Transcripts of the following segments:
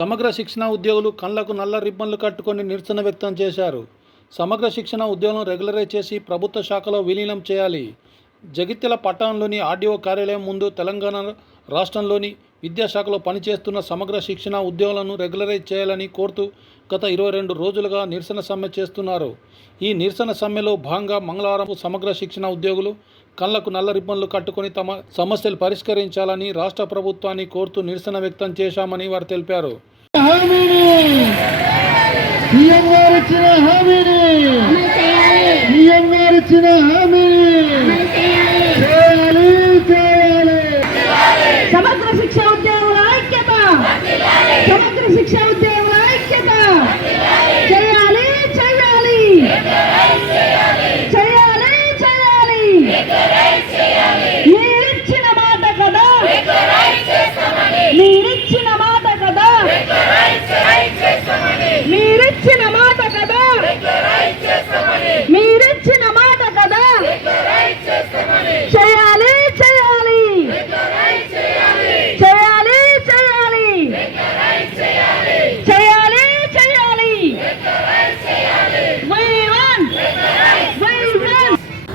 సమగ్ర శిక్షణ ఉద్యోగులు కళ్ళకు నల్ల రిబ్బన్లు కట్టుకొని నిరసన వ్యక్తం చేశారు. సమగ్ర శిక్షణ ఉద్యోగం రెగ్యులరైజ్ చేసి ప్రభుత్వ శాఖలో విలీనం చేయాలి. జగిత్యాల పట్టణంలోని ఆర్డీఓ కార్యాలయం ముందు తెలంగాణ రాష్ట్రంలోని విద్యాశాఖలో పనిచేస్తున్న సమగ్ర శిక్షణ ఉద్యోగులను రెగ్యులరైజ్ చేయాలని కోరుతూ గత ఇరవై రెండు రోజులుగా నిరసన సమ్మె చేస్తున్నారు. ఈ నిరసన సమ్మెలో భాగంగా మంగళవారం సమగ్ర శిక్షణ ఉద్యోగులు కళ్ళకు నల్ల రిబ్బన్లు కట్టుకొని తమ సమస్యలు పరిష్కరించాలని రాష్ట్ర ప్రభుత్వాన్ని కోరుతూ నిరసన వ్యక్తం చేశామని వారు తెలిపారు. హామీని. సీఎం గారు ఇచ్చిన హామీని. సీఎం గారు ఇచ్చిన హామీని. చేయాలి చేయాలి. సమగ్ర శిక్ష ఉద్యోగుల ఐక్యత. సమగ్ర శిక్ష ఉద్యోగ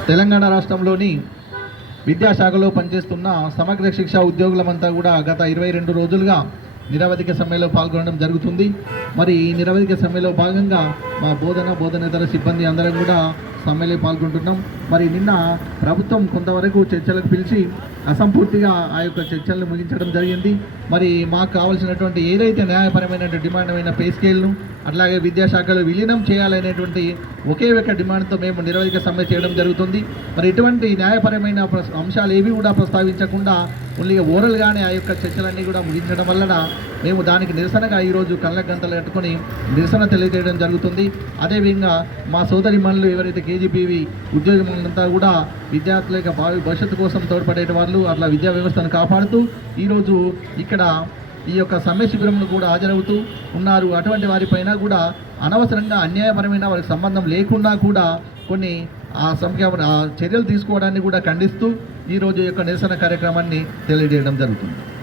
తెలంగాణ రాష్ట్రంలోని విద్యాశాఖలో పనిచేస్తున్న సమగ్ర శిక్ష ఉద్యోగులమంతా కూడా గత ఇరవై రెండు రోజులుగా నిరవధిక సమ్మెలో పాల్గొనడం జరుగుతుంది. మరి ఈ నిరవధిక సమ్మెలో భాగంగా మా బోధన బోధనేతర సిబ్బంది అందరం కూడా సమ్మెలో పాల్గొంటున్నాం. మరి నిన్న ప్రభుత్వం కొంతవరకు చర్చలకు పిలిచి అసంపూర్తిగా ఆ యొక్క చర్చలను ముగించడం జరిగింది. మరి మాకు కావాల్సినటువంటి ఏదైతే న్యాయపరమైన డిమాండ్ అయిన పే స్కేల్ను అట్లాగే విద్యాశాఖలో విలీనం చేయాలనేటువంటి ఒకే ఒక డిమాండ్తో మేము నిరవధిక సమ్మె చేయడం జరుగుతుంది. మరి ఇటువంటి న్యాయపరమైన అంశాలు ఏవి కూడా ప్రస్తావించకుండా ఓన్లీ ఓరల్గానే ఆ యొక్క చర్చలన్నీ కూడా ముగించడం వలన మేము దానికి నిరసనగా ఈరోజు కళ్ళ గంటలు కట్టుకొని నిరసన తెలియజేయడం జరుగుతుంది. అదేవిధంగా మా సోదరి మనులు ఎవరైతే కేజీపీవి ఉద్యోగులంతా కూడా విద్యార్థుల యొక్క భావి భవిష్యత్తు కోసం తోడ్పడే వాళ్ళు అట్లా విద్యా వ్యవస్థను కాపాడుతూ ఈరోజు ఇక్కడ ఈ యొక్క సమ్మె శిబిరంలో కూడా హాజరవుతూ ఉన్నారు. అటువంటి వారిపైన కూడా అనవసరంగా అన్యాయపరమైన వారికి సంబంధం లేకుండా కూడా కొన్ని ఆ సంఖ్య ఆ చర్యలు తీసుకోవడాన్ని కూడా ఖండిస్తూ ఈరోజు యొక్క నిరసన కార్యక్రమాన్ని తెలియజేయడం జరుగుతుంది.